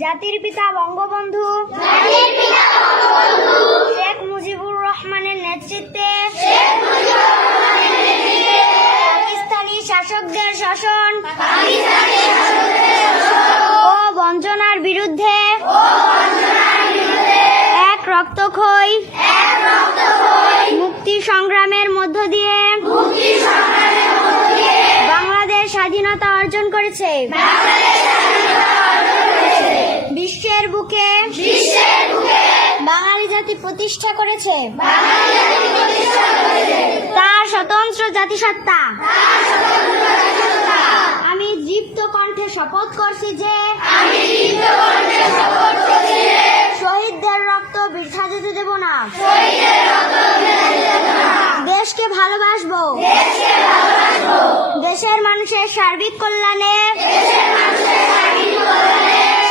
জাতির পিতা বঙ্গবন্ধু শেখ মুজিবুর রহমানের নেতৃত্বে পাকিস্তানি শাসকদের শাসন ও বঞ্চনার বিরুদ্ধে এক রক্তক্ষয়ী মুক্তি সংগ্রামের মধ্য দিয়ে বাংলাদেশ স্বাধীনতা অর্জন করেছে। বিশ্বের বুকে বাঙালি জাতি প্রতিষ্ঠা করেছে তার স্বতন্ত্র জাতিসত্তা। আমি দীপ্ত কণ্ঠে শপথ করছি যে শহীদদের রক্ত বৃথা যেতে দেব না। দেশকে ভালোবাসবো, দেশের মানুষের সার্বিক কল্যাণে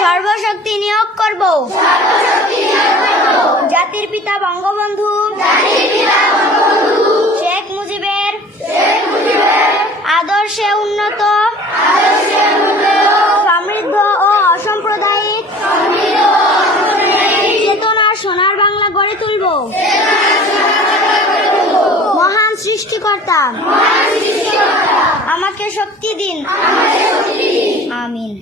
সর্বশক্তি নিয়োগ করব। জাতির পিতা বঙ্গবন্ধু শেখ মুজিবের আদর্শে উন্নত, সমৃদ্ধ ও অসাম্প্রদায়িক চেতনার সোনার বাংলা গড়ে তুলব। মহান সৃষ্টিকর্তা আমাকে শক্তি দিন। আমিন।